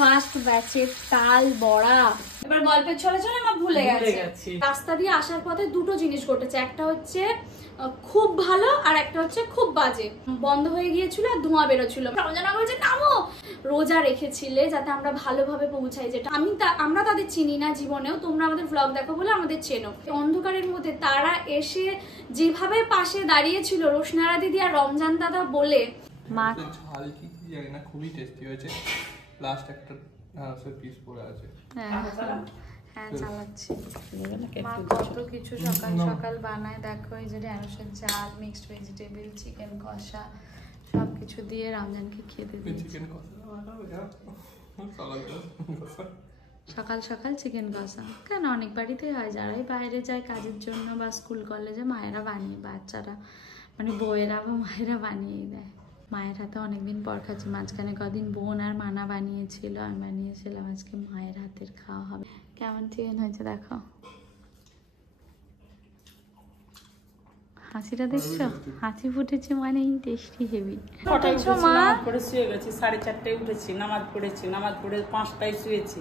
First ব্যাচের তাল বড়া। এবার গল্পের ছলে চলে মা ভুলে গেছে। রাস্তা দিয়ে আসার পথে দুটো জিনিস ঘটেছে, একটা হচ্ছে খুব ভালো আর একটা হচ্ছে খুব বাজে। বন্ধ হয়ে গিয়েছিল আর ধোঁয়া বেরোচ্ছিল। রমজান বলছে নামো, রোজা রেখেছিলে যাতে আমরা ভালোভাবে পৌঁছাই, যেটা আমরা তাদের চিনি না জীবনেও, তোমরা আমাদের ব্লগ দেখো বলে আমাদের চেনো। অন্ধকারের মধ্যে তারা এসে যেভাবে পাশে দাঁড়িয়েছিল রোশনারা দিদি আর রমজান দাদা বলে, মা ঝাল কি জানি না, খুবই টেস্টি হয়েছে। লাস্ট একটা পিস পড়ে আছে। হ্যাঁ চালাচ্ছি। মা কত কিছু সকাল সকাল বানায় দেখো, এই যে ঢ্যাঁড়সের ঝাল, মিক্সড ভেজিটেবল, চিকেন কষা, সবকিছু দিয়ে রমজানকে খেতে দিয়েছি। চিকেন কষা সকাল সকাল চিকেন কষা কেন, অনেক বাড়িতেই হয়, যারাই বাইরে যায় কাজের জন্য বা স্কুল কলেজে মায়েরা বানিয়ে, বাচ্চারা মানে বউয়েরা বা মায়েরা বানিয়েই দেয়। মায়ের হাতে অনেকদিন পর খাচ্ছি, মাঝখানে কদিন বোন আর মানা বানিয়েছিল, আমি বানিয়েছিলাম, আজকে মায়ের হাতের খাওয়া হবে। কেমন চিকেন হয়েছে দেখো, হাসিটা দেখছো, হাসি ফুটেছে মানে টেস্টি হেভি। শুয়ে গেছি 4:30টায় উঠেছি, নামাজ পড়েছি, নামাজ পড়ে 5টায় শুয়েছি,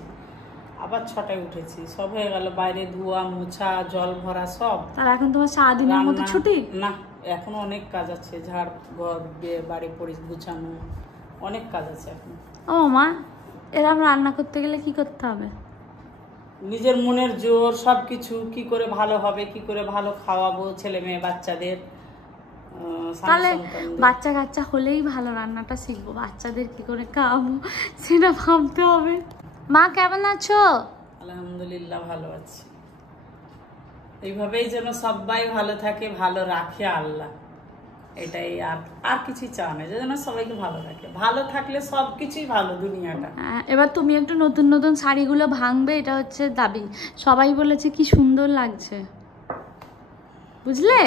আবার 6টায় উঠেছি, সব হয়ে গেল। বাইরে ধোয়া মোছা, জল ভরা সব। আর এখন তোমার সারাদিনের মতো ছুটি না, এখনো অনেক কাজ আছে, ঝাড় ঘর বাড়ি গুছানো, অনেক কাজ আছে এখন। ও মা, এরকম রান্না করতে গেলে কি করতে হবে? নিজের মনের জোর, সবকিছু কি করে ভালো হবে, কি করে ভালো খাওয়াবো ছেলে মেয়ে বাচ্চাদের। তাহলে বাচ্চা কাচ্চা হলেই ভালো রান্নাটা শিখবো, বাচ্চাদের কি করে খাওয়াবো সেটা ভাবতে হবে। মা কেমন আছো? আলহামদুলিল্লাহ ভালো আছি। এইভাবেই যেন সবাই ভালো থাকে, ভালো রাখে আল্লাহ, এটাই। আর কিছুই চাও না, যেন সবাইকে ভালো রাখে। ভালো থাকলে সবকিছুই ভালো দুনিয়াটা। এবার তুমি একটু নতুন নতুন শাড়িগুলো ভাঙবে, এটা হচ্ছে দাবি। সবাই বলেছে কি সুন্দর লাগছে, বুঝলে?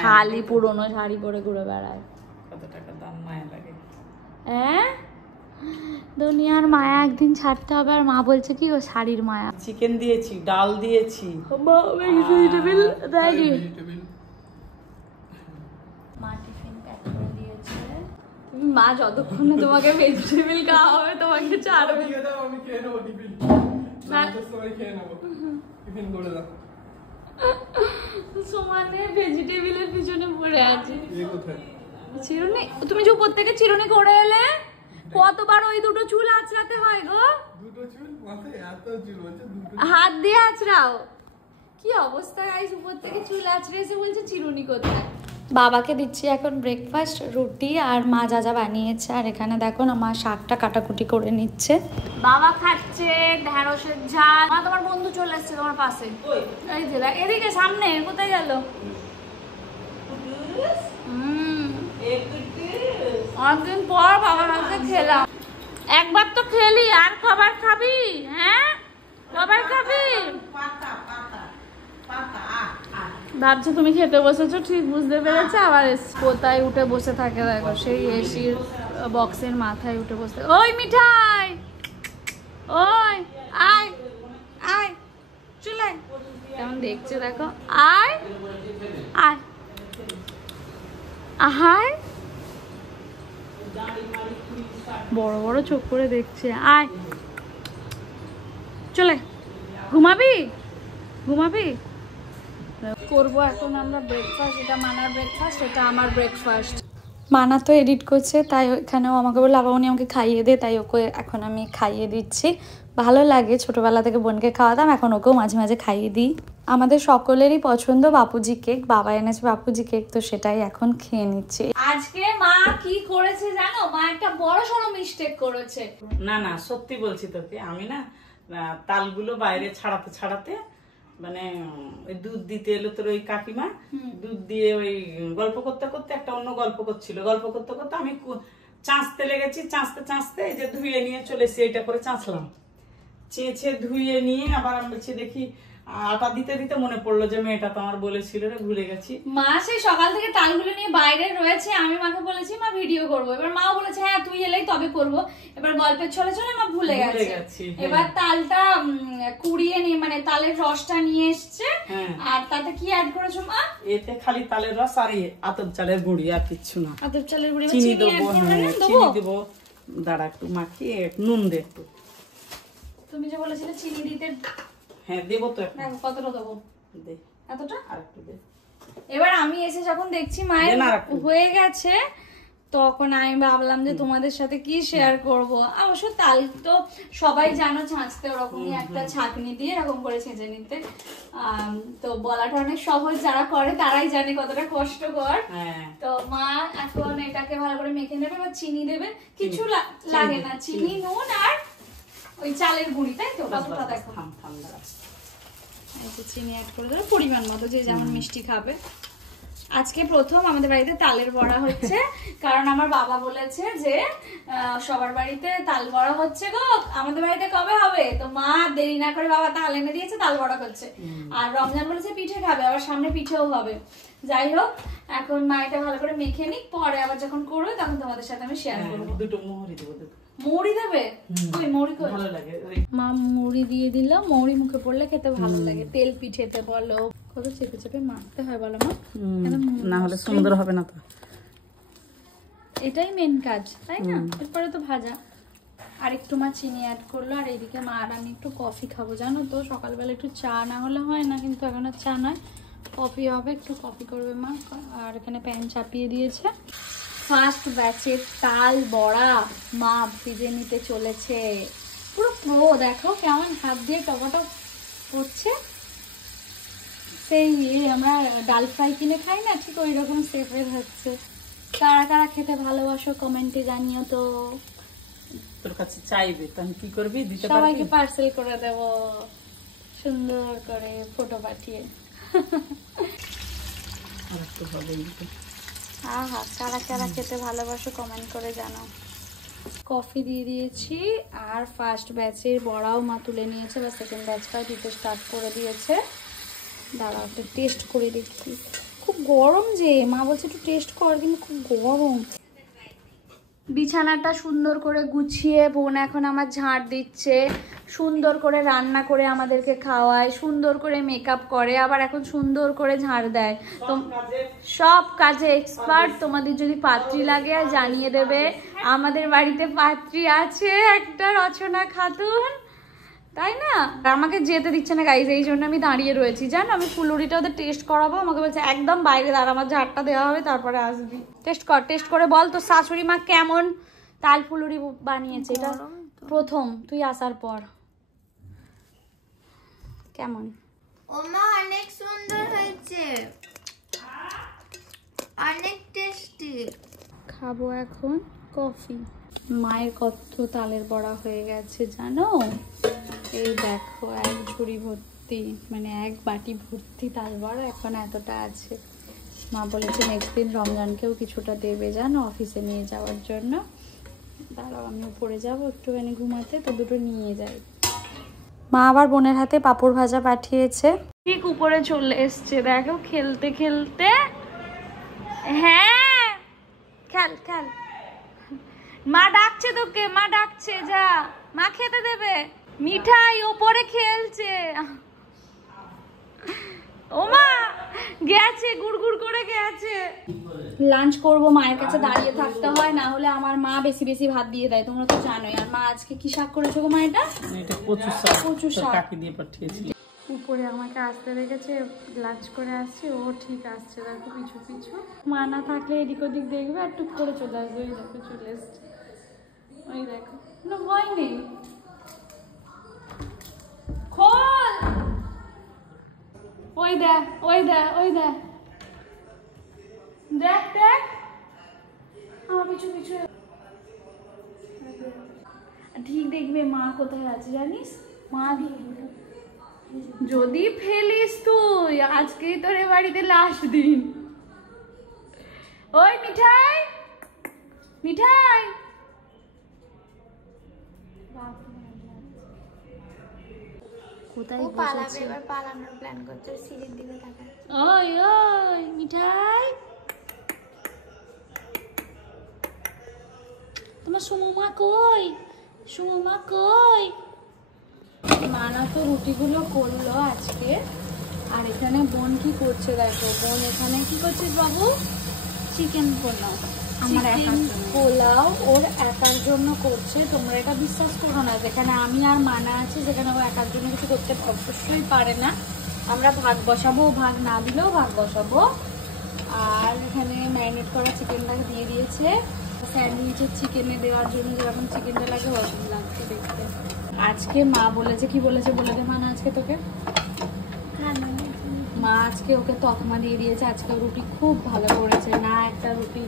খালি পুরনো শাড়ি পরে ঘুরে বেড়ায়। কত টাকা দাম, মায়া লাগে। হ্যাঁ, দুনিয়ার মায়া একদিন ছাড়তে হবে। আর মা বলছে কি ও শাড়ির মায়া। চিকেন দিয়েছি, ডাল দিয়েছি, ভেজিটেবল দেয়নি। মা টিফিন প্যাক করে দিয়েছে। মা যতক্ষণে তোমাকে ভেজিটেবল খাওয়াবে তোমাকে ছাড়বে না। আমি খেয়ে নেবো টিফিন, না তো সবাই খেয়ে নেবো টিফিন করে দাও। সমানে ভেজিটেবলের পিছনে পড়ে আছে। এই কোথায় চিরুনি? তুমি যে উপর থেকে চিরুনি করে এলে, কতবার ওই দুটো চুল আঁচড়াতে হয় গো? দুটো চুল মাথায় এত চুল আছে, দুটো হাত দিয়ে আঁচড়াও। কি অবস্থা গাইস, উপর থেকে চুল আঁচড়ে এসে বলছে চিরুনি কোথায়। বাবাকে দিচ্ছি এখন ব্রেকফাস্ট, রুটি আর মা যা যা বানিয়েছে। আর এখানে দেখো না মা শাকটা কাটাকুটি করে নিচ্ছে। বাবা খাচ্ছে ঢ্যাঁড়সের ঝাল। মা তোমার বন্ধু চলে এসেছে তোমার পাশে, এই যে এদিকে সামনে। কোথায় গেল? অনেকদিন পর বাবার হাতে খেলাম। একবার তো খেলি, আর কবার খাবি? হ্যাঁ কবার খাবি? ভাবছি তুমি খেতে বসেছো ঠিক বুঝতে পেরেছে, আবার কোথায় উঠে বসে থাকে দেখো, সেই এসির বক্সের মাথায় উঠে বসে। ওই মিঠাই, ওই আয় আয়, চলে কেমন দেখছে দেখো, আয় আয় আয়, বড় বড় চোখ করে দেখছে। আয় চলে, ঘুমাবি ঘুমাবি। করবো এখন আমরা ব্রেকফাস্ট। এটা মানার ব্রেকফাস্ট, এটা আমার ব্রেকফাস্ট। মানা তো এডিট করছে, তাই এখানেও আমাকে বললো আবার উনি আমাকে খাইয়ে দে, তাই ওকে এখন আমি খাইয়ে দিচ্ছি। ভালো লাগে, ছোটোবেলা থেকে বোনকে খাওয়াতাম, এখন ওকেও মাঝে মাঝে খাইয়ে দিই। আমাদের সকলেরই পছন্দ বাপুজি কেক, বাবা এনেছে বাপুজি কেক, তো সেটাই এখন খেয়ে নিচ্ছি। আজকে মা কি করেছে জানো? মা একটা বড় সড়ো মিস্টেক করেছে। না না, সত্যি বলছি তোকে, আমি না তালগুলো বাইরে ছাড়াতে মানে ওই দুধ দিতে এলো তোর ওই কাকিমা, দুধ দিয়ে ওই গল্প করতে করতে একটা অন্য গল্প করছিল, গল্প করতে করতে আমি চাঁচতে লেগেছি, চাঁচতে এই যে ধুয়ে নিয়ে চলে এসে এইটা করে চাঁচলাম, চেঁচে ধুয়ে নিয়ে আবার আমি বলছি দেখি আটা দিতে দিতে মনে পড়লো যে মেয়েটা তো আমার বলেছিল রে, ভুলে গেছি। মা সেই সকাল থেকে তালগুলো নিয়ে বাইরে রয়েছে, আমি মাকে বলেছি মা ভিডিও করবো, এবার মাও বলেছে হ্যাঁ তুই এলেই তবে করবো। এবার গল্পের ছলে চলে মা ভুলে গেছে। এবার তালটা কুড়িয়ে নিয়ে মানে তালের রসটা নিয়ে এসছে, আর তাতে কি অ্যাড করেছো মা? এতে খালি তালের রস আর আতপ চালের গুঁড়ি, আর কিচ্ছু না। আতপ চালের গুঁড়ি, চিনি দেবো, চিনি দেবো, দাঁড়া একটু মাখিয়ে নুন দে একটু। তুমি যে বলেছিলে চিনি দিতে, হ্যাঁ দেবো তো একটু। দেখো কতটা দেবো, দে এতটা। আর একটু দে। এবার আমি এসে যখন দেখছি মায়ের দে না আর একটু। হয়ে গেছে, তখন আমি ভাবলাম যে তোমাদের সাথে কি শেয়ার করব। অবশ্য তাল তো সবাই জানো ছাঁচতে, ওরকমই একটা ছাঁকনি দিয়ে এরকম করে ছেঁচে নিতে। তো বলাটা অনেক সহজ, যারা করে তারাই জানে কতটা কষ্টকর। হ্যাঁ তো মা এখন এটাকে ভালো করে মেখে নেবে, বা চিনি দেবে, কিছু লাগে না, চিনি নুন আর ওই চালের গুঁড়ি, তাই তো? কতটা দেখো, থাম থাম দাঁড়া। এই যে চিনি অ্যাড করে দেবো পরিমাণ মতো, যে যেমন মিষ্টি খাবে। আজকে প্রথম আমাদের বাড়িতে তালের বড়া হচ্ছে, কারণ আমার বাবা বলেছে যে সবার বাড়িতে তাল বড়া হচ্ছে গো, আমাদের বাড়িতে কবে হবে? তো মা দেরি না করে বাবা তাল এনে দিয়েছে, তাল বড়া করছে। আর রমজান বলেছে পিঠে খাবে, আবার সামনে পিঠেও হবে। যাই হোক, এখন মা এটা ভালো করে মেখে নিক, পরে আবার যখন করবে তখন তোমাদের সাথে আমি শেয়ার করবো। দুটো মোহরি দেবো, দুটো মৌরি দেবে? ওই মৌরি কই? ভালো লাগে। মা মৌরি দিয়ে দিল, মৌরি মুখে পড়লে খেতে ভালো লাগে। তেল পিঠেতে বলো, কত চেপে চেপে মাখতে হয় বলো মা, না হলে সুন্দর হবে না তো। এটাই মেন কাজ, তাই না? এরপরে তো ভাজা। আর একটু মা চিনি অ্যাড করলো, আর এইদিকে মা আর আমি একটু কফি খাবো, জানো তো সকালবেলা একটু চা না হলে হয় না, কিন্তু এখন আর চা নয়, কফি হবে, একটু কফি করবে মা। আর এখানে প্যান চাপিয়ে দিয়েছে। ফার্স্ট ব্যাচের তাল বড়া মা ভিজে নিতে চলেছে, পুরো প্রো। দেখো কেমন হাত দিয়ে টপাটপ করছে, সেই আমরা ডাল ফ্রাই কিনে খাই না, ঠিক ওই রকম শেপের হচ্ছে। কারা কারা খেতে ভালোবাসো কমেন্টে জানিও তো। তোর কাছে চাইবে তো আমি কি করবি, দিতে পারবি? সবাইকে পার্সেল করে দেব সুন্দর করে ফটো পাঠিয়ে। আর একটু হবে এইটা। আহা, কারা কারা খেতে ভালোবাসো কমেন্ট করে জানাও। কফি দিয়ে দিয়েছি, আর ফার্স্ট ব্যাচের বড়াও মা তুলে নিয়েছে, বা সেকেন্ড ব্যাচটাও দিতে স্টার্ট করে দিয়েছে। দাঁড়াও একটু টেস্ট করে দেখি। খুব গরম যে, মা বলছে একটু টেস্ট কর, কিন্তু খুব গরম। বিছানাটা সুন্দর করে গুছিয়ে বোন এখন আমার ঝাড় দিচ্ছে, সুন্দর করে রান্না করে আমাদেরকে খাওয়ায়, সুন্দর করে মেকআপ করে, আবার এখন সুন্দর করে ঝাড় দেয়। তো সব কাজে এক্সপার্ট। তোমাদের যদি পাত্রী লাগে জানিয়ে দেবে, আমাদের বাড়িতে পাত্রী আছে একটা, রচনা খাতুন, তাই না? আমাকে যেতে দিচ্ছে না গাইজ, এই জন্য আমি দাঁড়িয়ে রয়েছি। জানো আমি ফুলুরিটা ওদের টেস্ট করাবো, আমাকে বলছে একদম বাইরে দাঁড়া, আমার ঝাড়টা দেওয়া হবে তারপরে আসবি। টেস্ট কর, টেস্ট করে বল তোর শাশুড়ি মা কেমন তাল ফুলুরি বানিয়েছে। এটা প্রথম তুই আসার পর কেমন? ওমা অনেক সুন্দর হয়েছে, অনেক টেস্টি। খাবো এখন কফি। মায়ের কত তালের বড়া হয়ে গেছে জানো, এই দেখো এক ঝুড়ি ভর্তি, মানে এক বাটি ভর্তি তাল বড়া, এখন এতটা আছে। মা বলেছে নেক্সট দিন রমজানকেও কিছুটা দেবে জানো, অফিসে নিয়ে যাওয়ার জন্য। দাঁড়াও আমি উপরে যাবো একটুখানি ঘুমাতে, তো দুটো নিয়ে যাই। মা আবার বোনের হাতে পাঁপড় ভাজা পাঠিয়েছে। ঠিক উপরে চলে এসছে দেখো, খেলতে খেলতে। হ্যাঁ খেল খেল, মা ডাকছে তোকে, মা ডাকছে, যা, মা খেতে দেবে। মিঠাই ওপরে খেলছে, ও মা গেছে, গুড়গুড় করে গেছে। লাঞ্চ করব, মায়ের কাছে দাঁড়িয়ে থাকতে হয়, না হলে আমার মা বেশি বেশি ভাত দিয়ে দেয়, তোমরা তো জানোই। আর মা আজকে কি শাক করেছো গো মা? এটা কচু শাক, কচু শাক কাকি দিয়ে পাঠিয়েছি। উপরে আমাকে আসতে দেখেছে, লাঞ্চ করে আসছে, ও ঠিক আসছে দেখো পিছু পিছু। মা না থাকলে এদিক ওদিক দেখবে আর টুক করে চলে আসবে। ওই দেখো চলে এসছে, ওই দেখো, কোনো ভয় নেই। খোল, ওই দেখ, ওই দেখ, ওই দেখ, দেখ দেখ আমার পিছু পিছু। ঠিক দেখবে মা কোথায় আছে জানিস, মা দেখবে। যদি ফেলিস তুই, আজকেই তোর এ বাড়িতে লাস্ট দিন। ওই মিঠাই, মিঠাই, কোথায় ও পালাবে, বসেছে? এবার পালানোর প্ল্যান করছে, সিঁড়ির দিকে তাকায়। ওই ওই মিঠাই, তোমার সুমা কই? সুমা কই? মানা তো রুটিগুলো করলো আজকে, আর এখানে বোন কি করছে দেখো। বোন এখানে কি করছিস বাবু? চিকেন করলো। চিকেন পোলাও ওর একার জন্য করছে। তোমরা এটা বিশ্বাস করো না, যেখানে আমি আর মানা আছি, যেখানে ও একার জন্য কিছু করতে অবশ্যই পারে না। আমরা ভাগ বসাবো, ভাগ না দিলেও ভাগ বসাবো। আর এখানে ম্যারিনেট করা চিকেনটাকে দিয়ে দিয়েছে স্যান্ডউইচের চিকেনে দেওয়ার জন্য, যেরকম চিকেনটা লাগে ওরকম লাগছে দেখতে। আজকে মা বলেছে, কি বলেছে বলে দে মানা আজকে তোকে। মা আজকে ওকে তকমা দিয়ে দিয়েছে, আজকে রুটি খুব ভালো করেছে, না একটা রুটি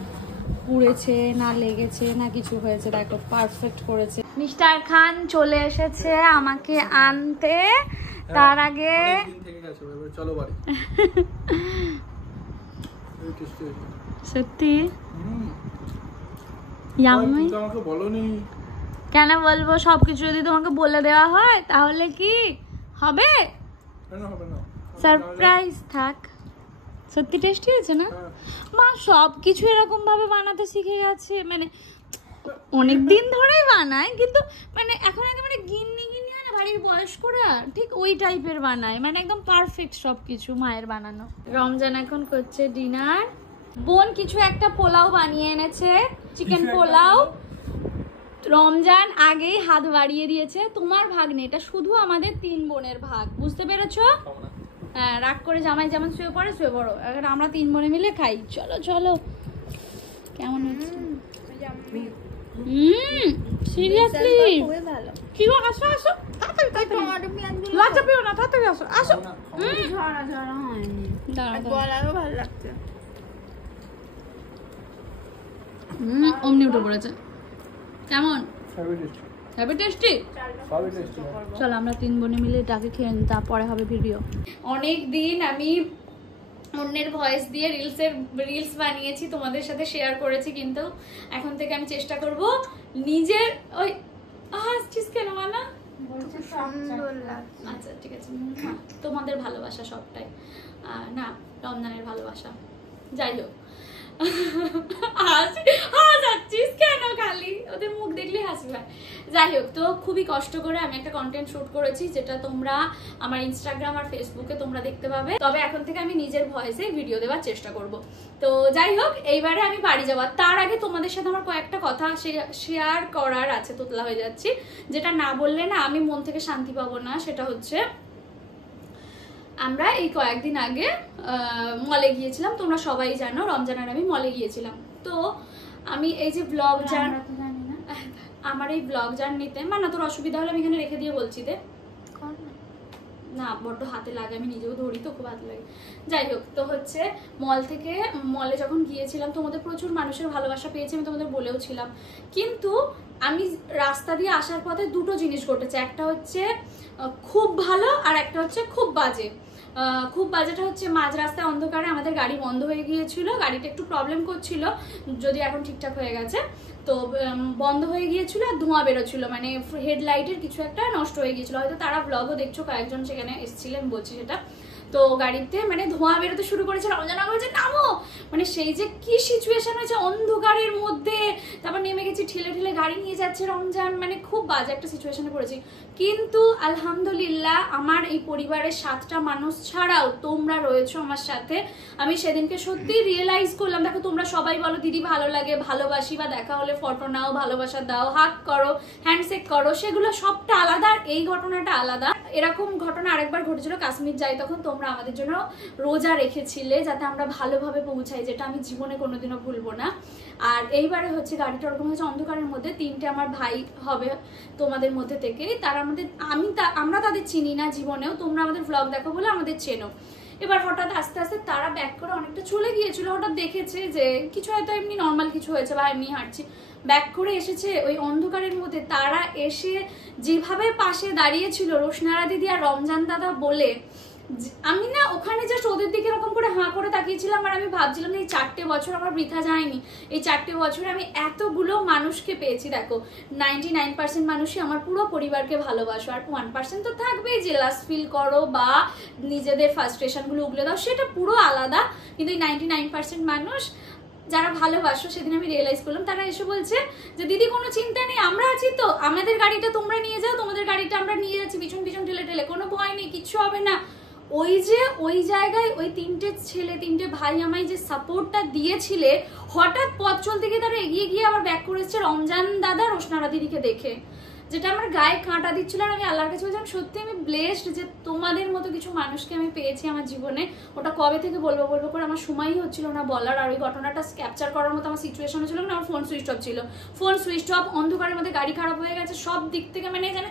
পুড়েছে, না লেগেছে, না কিছু হয়েছে, দেখো পারফেক্ট করেছে। মিস্টার খান চলে এসেছে আমাকে আনতে, তার আগে চলো বাড়ি। সত্যি ইয়াম্মি। আমাকে বলোনি। কেন বলবো, সবকিছু যদি তোমাকে বলে দেওয়া হয় তাহলে কি হবে? হবে না, সারপ্রাইজ থাক। সত্যি টেস্টি হয়েছে না? মা সব কিছু এরকম ভাবে বানাতে শিখে গেছে, মানে অনেক দিন ধরেই বানায়, কিন্তু মানে এখন একদম মানে গিন্নি গিন্নি হয় না বাড়ির বয়স্করা, ঠিক ওই টাইপের বানায়, মানে একদম পারফেক্ট সব কিছু মায়ের বানানো। রমজান এখন করছে ডিনার। বোন কিছু একটা পোলাও বানিয়ে এনেছে, চিকেন পোলাও। রমজান আগেই হাত বাড়িয়ে দিয়েছে, তোমার ভাগ নেই, এটা শুধু আমাদের 3 বোনের ভাগ, বুঝতে পেরেছো? হ্যাঁ, রাগ করে জামাই যেমন শুয়ে পড়ে শুয়ে পড়ো, এখন আমরা 3 বোনে মিলে খাই। চলো চলো, কেমন হচ্ছে? সিরিয়াসলি কি গো, আসো আসো তাড়াতাড়ি, লজ্জা পেও না, তাড়াতাড়ি আসো আসো। অমনি উঠে পড়েছে। কেমন? Happy tasty. চলো আমরা 3 বোনে মিলে এটাকে খেয়ে নিই, তারপরে হবে ভিডিও। অনেক দিন আমি অন্যের ভয়েস দিয়ে রিলস বানিয়েছি, তোমাদের সাথে শেয়ার করেছি, কিন্তু এখন থেকে আমি চেষ্টা করব নিজের ওই হাসছিস কেন মানা? আচ্ছা ঠিক আছে, তোমাদের ভালোবাসা সবটাই না, রমজানের ভালোবাসা। যাই হোক, হাসছিস কেন? খালি ওদের মুখ দেখলেই হাসি পায়। যাই হোক, তো খুবই কষ্ট করে আমি একটা কন্টেন্ট শুট করেছি, যেটা তোমরা আমার ইনস্টাগ্রাম আর ফেসবুকে তোমরা দেখতে পাবে। তবে এখন থেকে আমি নিজের ভয়েসে ভিডিও দেওয়ার চেষ্টা করব। তো যাই হোক, এইবারে আমি বাড়ি যাওয়ার তার আগে তোমাদের সাথে আমার কয়েকটা কথা শেয়ার করার আছে। তোতলা হয়ে যাচ্ছি, যেটা না বললে না আমি মন থেকে শান্তি পাবো না। সেটা হচ্ছে, আমরা এই কয়েকদিন আগে মলে গিয়েছিলাম, তোমরা সবাই জানো রমজানের আমি মলে গিয়েছিলাম। তো আমি এই যে ব্লগ জার্ন, আমার এই ব্লগ জার্নিতে মানে তোর অসুবিধা হলে আমি এখানে রেখে দিয়ে বলছি দে না, বড্ড হাতে লাগে, আমি নিজেও ধরি তো খুব হাতে লাগে। যাই হোক, তো হচ্ছে মলে যখন গিয়েছিলাম তোমাদের প্রচুর মানুষের ভালোবাসা পেয়েছি, আমি তোমাদের বলেও ছিলাম। কিন্তু আমি রাস্তা দিয়ে আসার পথে দুটো জিনিস ঘটেছে, একটা হচ্ছে খুব ভালো আর একটা হচ্ছে খুব বাজে। খুব বাজেটা হচ্ছে মাঝ রাস্তায় অন্ধকারে আমাদের গাড়ি বন্ধ হয়ে গিয়েছিল, গাড়িটা একটু প্রবলেম করছিল, যদি এখন ঠিকঠাক হয়ে গেছে। তো বন্ধ হয়ে গিয়েছিল আর ধোঁয়া বেরোচ্ছিল, মানে হেডলাইটের কিছু একটা নষ্ট হয়ে গিয়েছিল, হয়তো তারা ব্লগও দেখছো, কয়েকজন সেখানে এসেছিলেন বলছি সেটা। তো গাড়িতে মানে ধোঁয়া বেরোতে শুরু করেছে, রমজানা বলছে নামো, মানে সেই যে কি সিচুয়েশন হয়েছে অন্ধকারের মধ্যে, তারপর নেমে গেছি, ঠেলে ঠেলে গাড়ি নিয়ে যাচ্ছে রমজান, মানে খুব বাজে একটা সিচুয়েশনে পড়েছি। কিন্তু আলহামদুলিল্লাহ আমার এই পরিবারের 7টা মানুষ ছাড়াও তোমরা রয়েছো আমার সাথে। আমি সেদিনকে সত্যি রিয়েলাইজ করলাম, দেখো তোমরা সবাই বলো দিদি ভালো লাগে, ভালোবাসি, বা দেখা হলে ফটো নাও, ভালোবাসা দাও, হাগ করো, হ্যান্ডশেক করো, সেগুলো সবটা আলাদা, আর এই ঘটনাটা আলাদা। এরকম ঘটনা আরেকবার ঘটেছিল, কাশ্মীর যাই তখন তোমরা আমাদের জন্য রোজা রেখেছিলে যাতে আমরা ভালোভাবে পৌঁছাই, যেটা আমি জীবনে কোনোদিনও ভুলবো না। আর এইবারে হচ্ছে গাড়িটা ওরকম হচ্ছে অন্ধকারের মধ্যে, 3টে আমার ভাই হবে তোমাদের মধ্যে থেকে, তারা আমরা তাদের চিনি না জীবনেও, তোমরা আমাদের ভ্লগ দেখো বলে আমাদের চেনো। এবার হঠাৎ আস্তে আস্তে তারা ব্যাক করে অনেকটা চলে গিয়েছিল, হঠাৎ দেখেছে যে কিছু হয়তো এমনি নর্মাল কিছু হয়েছে বা এমনি হাঁটছি, ব্যাক করে এসেছে ওই অন্ধকারের মধ্যে। তারা এসে যেভাবে পাশে দাঁড়িয়েছিল রোশনারা দিদি আর রমজান দাদা বলে, আমি না ওখানে জাস্ট ওদের দিকে এরকম করে হাঁ করে তাকিয়েছিলাম, আর আমি ভাবছিলাম এই 4টে বছর আমার বৃথা যায়নি, এই 4টে বছরে আমি এতগুলো মানুষকে পেয়েছি। দেখো 99% মানুষই আমার পুরো পরিবারকে ভালোবাসো, আর 1% তো থাকবেই জেলাস ফিল করো বা নিজেদের ফ্রাস্ট্রেশনগুলো উগলে দাও, সেটা পুরো আলাদা। কিন্তু এই 99% মানুষ যারা ভালোবাসো, সেদিন আমি রিয়েলাইজ করলাম, তারা এসে বলছে যে দিদি কোনো চিন্তা নেই, আমরা আছি তো, আমাদের গাড়িটা তোমরা নিয়ে যাও, তোমাদের গাড়িটা আমরা নিয়ে যাচ্ছি পিছন পিছন ঠেলে ঠেলে, কোনো ভয় নেই, কিচ্ছু হবে না। ওই জায়গায় ওই তিনটে ভাই আমায় যে সাপোর্টটা দিয়েছিলে, হঠাৎ পথ চলতে গিয়ে তারা এগিয়ে গিয়ে আবার ব্যাক করেছে রমজান দাদা রোশনারা দিদিকে দেখে, যেটা আমার গায়ে কাঁটা দিচ্ছিল। আর আমি আল্লাহর কাছে বলছিলাম সত্যি আমি ব্লেসড যে তোমাদের মতো কিছু মানুষকে আমি পেয়েছি আমার জীবনে। ওটা কবে থেকে বলবো করে আমার সময়ই হচ্ছিল না বলার। আর ওই ঘটনাটা ক্যাপচার করার মতো আমার সিচুয়েশন ছিল না। আমার ফোন সুইচ অফ ছিল, ফোন সুইচ অফ, অন্ধকারের মধ্যে গাড়ি খারাপ হয়ে গেছে, সব দিক থেকে মানে জানে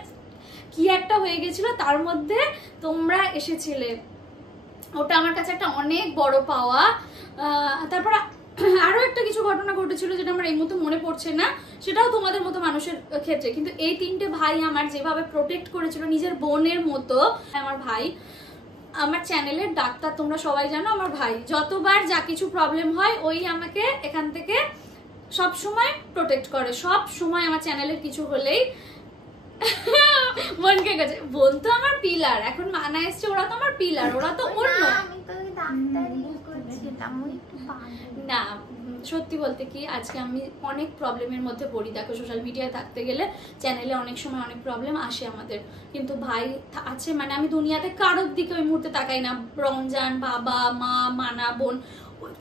কি একটা হয়ে গেছিল। তার মধ্যে তোমরা এসেছিলে, ওটা আমার কাছে একটা অনেক বড় পাওয়া। তারপর আরো একটা কিছু ঘটনা ঘটেছিল যেটা আমার এই মুহূর্তে মনে পড়ছে না, সেটাও তোমাদের মতো মানুষের ক্ষেত্রে। কিন্তু এই তিনটে ভাই আমার যেভাবে প্রোটেক্ট করেছিল নিজের বোনের মতো। আমার ভাই আমার চ্যানেলের ডাক্তার, তোমরা সবাই জানো। আমার ভাই যতবার যা কিছু প্রবলেম হয় ওই আমাকে এখান থেকে সব সময় প্রোটেক্ট করে। সব সময় আমার চ্যানেলের কিছু হলেই বোনকে গেছে, বোন তো আমার পিলার। এখন মানা এসছে, ওরা তো আমার পিলার, ওরা তো অন্য। আমি তোকে ডাক্তারি করছিলাম, ওই একটু পাগল। না সত্যি বলতে কি, আজকে আমি অনেক প্রবলেমের মধ্যে পড়ি। দেখো সোশ্যাল মিডিয়ায় থাকতে গেলে চ্যানেলে অনেক সময় অনেক প্রবলেম আসে আমাদের, কিন্তু ভাই আছে মানে আমি দুনিয়াতে কারোর দিকে ওই মুহূর্তে তাকাই না। রমজান, বাবা, মা, মানা, বোন,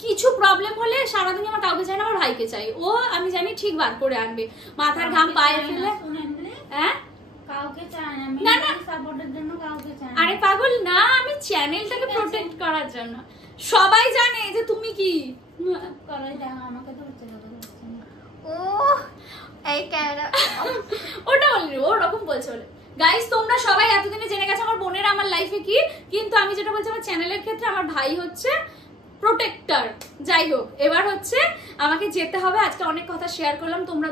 কিছু প্রবলেম হলে সারাদিন আমার কাউকে চাই না, আমার ভাইকে চাই। ও আমি জানি ঠিক বার করে আনবে, মাথার ঘাম পায়ে ফেলে। হ্যাঁ কাউকে চায় না, আমি না না সাপোর্টের জন্য কাউকে চাই না। আরে পাগল না, আমি চ্যানেলটাকে প্রোটেক্ট করার জন্য। সবাই জানে যে তুমি কি করাই দেখো, আমাকে ধরছে না, ধরছে না। ও এই ক্যামেরা ওটা বলিনি, ও ওরকম বলছে বলে। গাইস তোমরা সবাই এতদিনে জেনে গেছো আমার বোনের আমার লাইফে কি, কিন্তু আমি যেটা বলছি আমার চ্যানেলের ক্ষেত্রে আমার ভাই হচ্ছে প্রোটেক্টর। যাই হোক, এবার হচ্ছে আমাকে যেতে হবে। আজকে অনেক কথা শেয়ার করলাম, তোমরা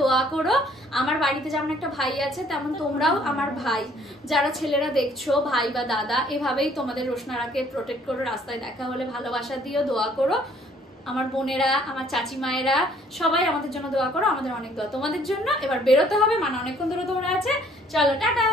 দোয়া করো। আমার বাড়িতে যেমন একটা ভাই আছে তেমন তোমরাও আমার ভাই, যারা ছেলেরা দেখছো ভাই বা দাদা, এভাবেই তোমাদের রোশনারাকে প্রোটেক্ট করো। রাস্তায় দেখা হলে ভালোবাসা দিও, দোয়া করো। আমার বোনেরা, আমার চাচি মায়েরা সবাই আমাদের জন্য দোয়া করো। আমাদের অনেক দোয়া তোমাদের জন্য। এবার বেরোতে হবে, মানে অনেকক্ষণ ধরে তোমরা আছে। চলো টাটা।